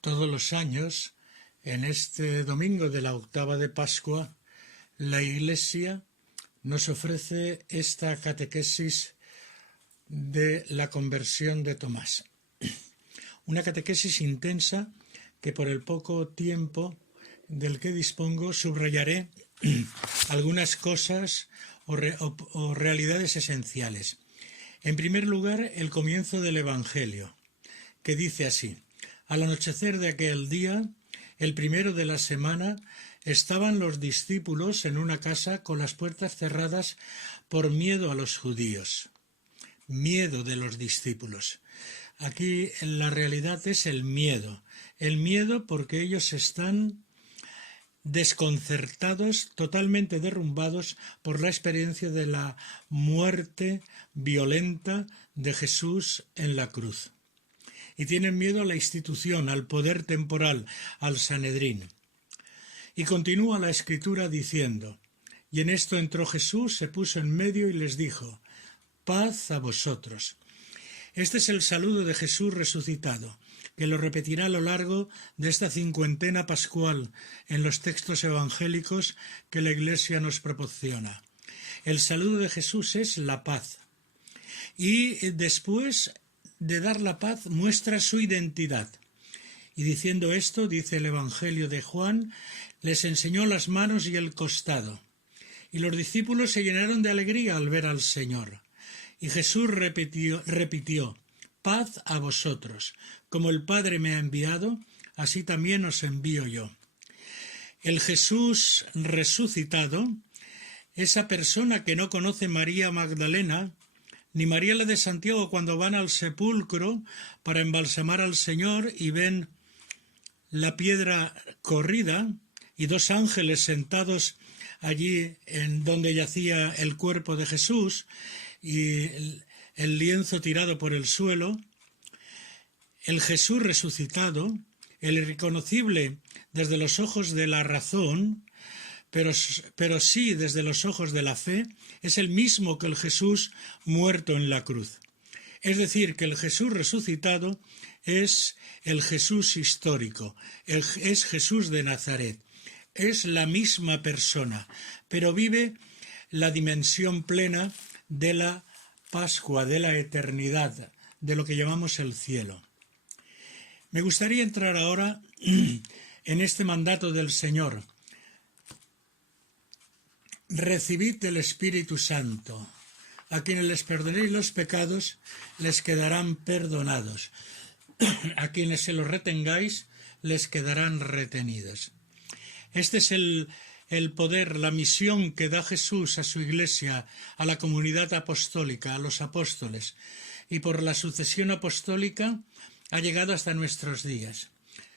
Todos los años, en este domingo de la octava de Pascua, la Iglesia nos ofrece esta catequesis de la conversión de Tomás. Una catequesis intensa que por el poco tiempo del que dispongo subrayaré algunas cosas o realidades esenciales. En primer lugar, el comienzo del Evangelio, que dice así: al anochecer de aquel día, el primero de la semana, estaban los discípulos en una casa con las puertas cerradas por miedo a los judíos. Miedo de los discípulos. Aquí la realidad es el miedo porque ellos están desconcertados, totalmente derrumbados por la experiencia de la muerte violenta de Jesús en la cruz. Y tienen miedo a la institución, al poder temporal, al Sanedrín. Y continúa la Escritura diciendo: y en esto entró Jesús, se puso en medio y les dijo: paz a vosotros. Este es el saludo de Jesús resucitado, que lo repetirá a lo largo de esta cincuentena pascual en los textos evangélicos que la Iglesia nos proporciona. El saludo de Jesús es la paz. Y después de dar la paz muestra su identidad. Y diciendo esto, dice el Evangelio de Juan, les enseñó las manos y el costado. Y los discípulos se llenaron de alegría al ver al Señor. Y Jesús repitió: paz a vosotros. Como el Padre me ha enviado, así también os envío yo. El Jesús resucitado, esa persona que no conoce María Magdalena, ni María la de Santiago cuando van al sepulcro para embalsamar al Señor y ven la piedra corrida y dos ángeles sentados allí en donde yacía el cuerpo de Jesús y el lienzo tirado por el suelo. El Jesús resucitado, el irreconocible desde los ojos de la razón, pero sí desde los ojos de la fe, es el mismo que el Jesús muerto en la cruz. Es decir, que el Jesús resucitado es el Jesús histórico, es Jesús de Nazaret, es la misma persona, pero vive la dimensión plena de la Pascua, de la eternidad, de lo que llamamos el cielo. Me gustaría entrar ahora en este mandato del Señor. Recibid el Espíritu Santo. A quienes les perdonéis los pecados, les quedarán perdonados. A quienes se los retengáis, les quedarán retenidos. Este es el poder, la misión que da Jesús a su Iglesia, a la comunidad apostólica, a los apóstoles. Y por la sucesión apostólica ha llegado hasta nuestros días.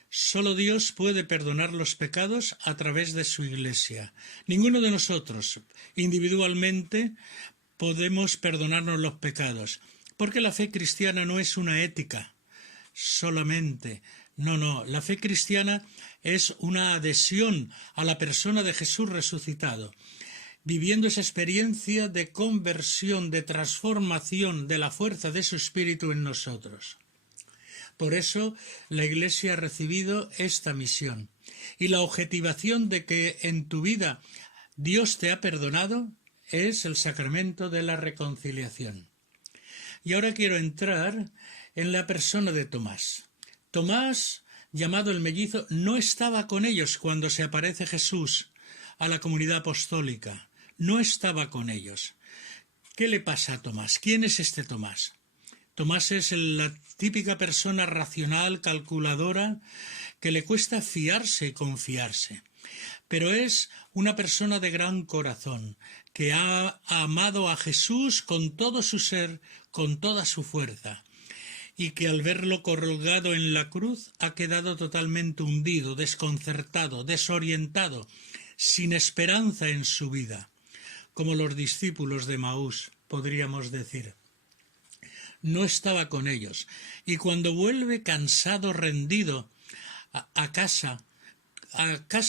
Solo Dios puede perdonar los pecados a través de su Iglesia. Ninguno de nosotros, individualmente, podemos perdonarnos los pecados, porque la fe cristiana no es una ética solamente. No, la fe cristiana es una adhesión a la persona de Jesús resucitado, viviendo esa experiencia de conversión, de transformación de la fuerza de su Espíritu en nosotros. Por eso la Iglesia ha recibido esta misión. Y la objetivación de que en tu vida Dios te ha perdonado es el sacramento de la reconciliación. Y ahora quiero entrar en la persona de Tomás. Tomás, llamado el mellizo, no estaba con ellos cuando se aparece Jesús a la comunidad apostólica. No estaba con ellos. ¿Qué le pasa a Tomás? ¿Quién es este Tomás? Tomás es la típica persona racional, calculadora, que le cuesta fiarse y confiarse. Pero es una persona de gran corazón, que ha amado a Jesús con todo su ser, con toda su fuerza, y que al verlo colgado en la cruz ha quedado totalmente hundido, desconcertado, desorientado, sin esperanza en su vida, como los discípulos de Emaús, podríamos decir. No estaba con ellos, y cuando vuelve cansado, rendido, a casa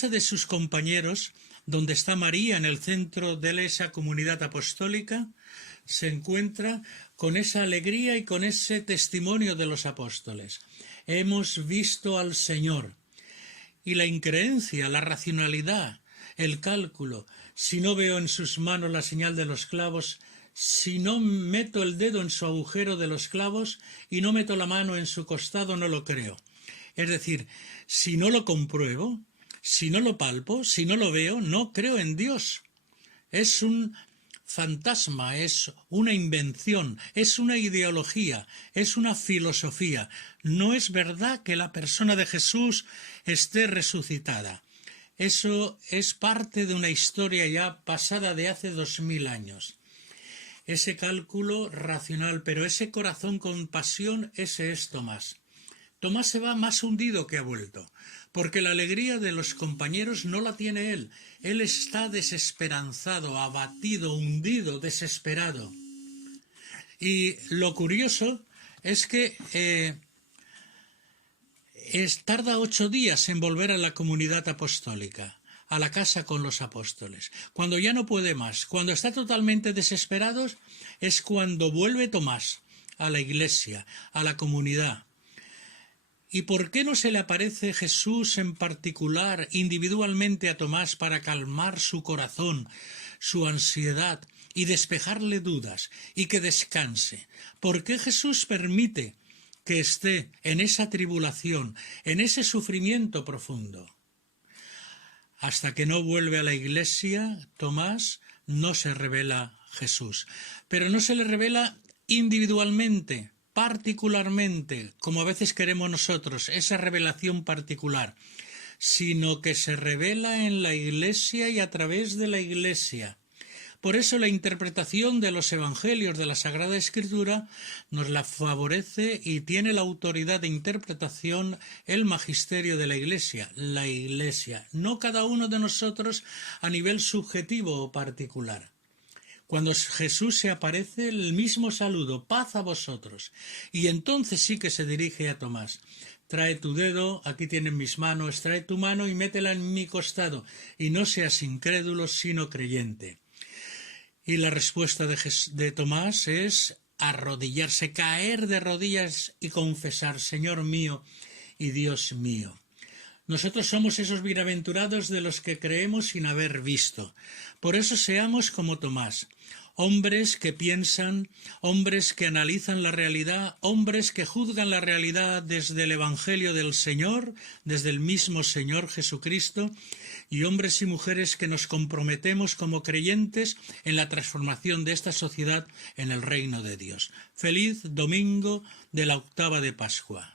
de sus compañeros, donde está María en el centro de esa comunidad apostólica, se encuentra con esa alegría y con ese testimonio de los apóstoles. hemos visto al Señor. Y la increencia, la racionalidad, el cálculo, si no veo en sus manos la señal de los clavos, si no meto el dedo en su agujero de los clavos y no meto la mano en su costado, no lo creo. Es decir, si no lo compruebo, si no lo palpo, si no lo veo, no creo en Dios. Es un fantasma, es una invención, es una ideología, es una filosofía. No es verdad que la persona de Jesús esté resucitada. Eso es parte de una historia ya pasada de hace 2000 años. Ese cálculo racional, pero ese corazón con pasión, ese es Tomás. Tomás se va más hundido que ha vuelto, porque la alegría de los compañeros no la tiene él. Él está desesperanzado, abatido, hundido, desesperado. Y lo curioso es que tarda 8 días en volver a la comunidad apostólica, a la casa con los apóstoles. Cuando ya no puede más, cuando está totalmente desesperado, es cuando vuelve Tomás a la iglesia, a la comunidad. ¿Y por qué no se le aparece Jesús en particular, individualmente a Tomás para calmar su corazón, su ansiedad y despejarle dudas y que descanse? ¿Por qué Jesús permite que esté en esa tribulación, en ese sufrimiento profundo? Hasta que no vuelve a la iglesia, Tomás, no se revela Jesús. Pero no se le revela individualmente, particularmente, como a veces queremos nosotros, esa revelación particular, sino que se revela en la iglesia y a través de la iglesia. Por eso la interpretación de los evangelios de la Sagrada Escritura nos la favorece y tiene la autoridad de interpretación el magisterio de la Iglesia, no cada uno de nosotros a nivel subjetivo o particular. Cuando Jesús se aparece, el mismo saludo, paz a vosotros. Y entonces sí que se dirige a Tomás. Trae tu dedo, aquí tienen mis manos, trae tu mano y métela en mi costado. Y no seas incrédulo, sino creyente. Y la respuesta de Tomás es arrodillarse, caer de rodillas y confesar, Señor mío y Dios mío. Nosotros somos esos bienaventurados de los que creemos sin haber visto. Por eso seamos como Tomás, hombres que piensan, hombres que analizan la realidad, hombres que juzgan la realidad desde el Evangelio del Señor, desde el mismo Señor Jesucristo, y hombres y mujeres que nos comprometemos como creyentes en la transformación de esta sociedad en el reino de Dios. Feliz domingo de la octava de Pascua.